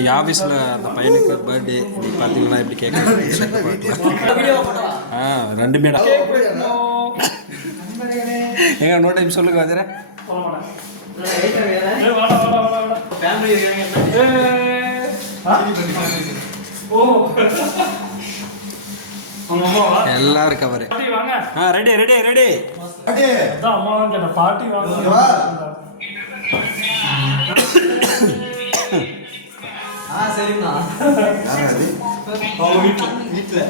இன்னைக்கு ஆஃபீஸில் அந்த பையனுக்கு பர்த்டே இன்னைக்கு பார்த்தீங்கன்னா எப்படி கேட்க ரெண்டுமே எங்க நோ டைம் சொல்லுங்க வச்சுற எல்லாரும் கவரு ரெடி ரெடி ரெடி பாட்டி சரிண்ணா வீட்டுல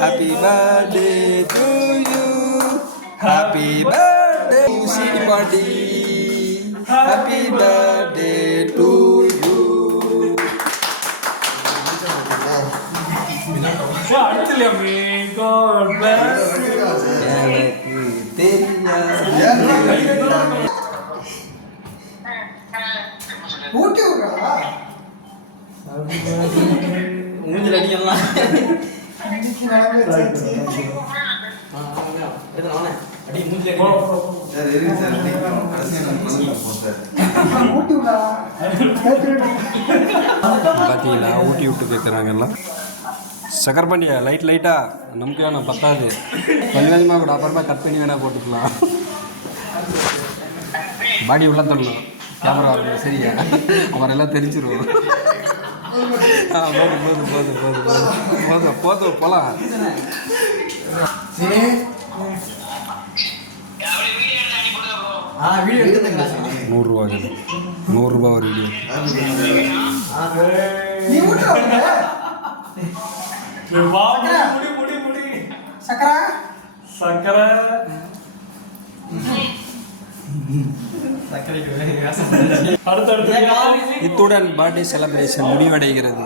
Happy birthday to you. Happy birthday CD party. Happy birthday to you. God bless you. மூஞ்சில் அடிக்கலாம் பார்த்தீங்களா ஊட்டி விட்டு கேட்குறாங்க எல்லாம் சக்கர் பண்ணியா லைட்டா நமக்கு வேணாம் பத்தாது கொஞ்சம் கொஞ்சமாக கூட அப்புறமா கட் பண்ணி வேணா போட்டுக்கலாம் பாடி உள்ள தள்ளணும் கேமரா சரியா அவரெல்லாம் தெரிஞ்சிருவோம் போதும் போதும் போதும் போதும் போதும் போதும் போகலாம் நூறுரூவா நூறுரூபா ஒரு வீடியோ இத்துடன் பர்த்டே செலிப்ரேஷன் முடிவடைகிறது.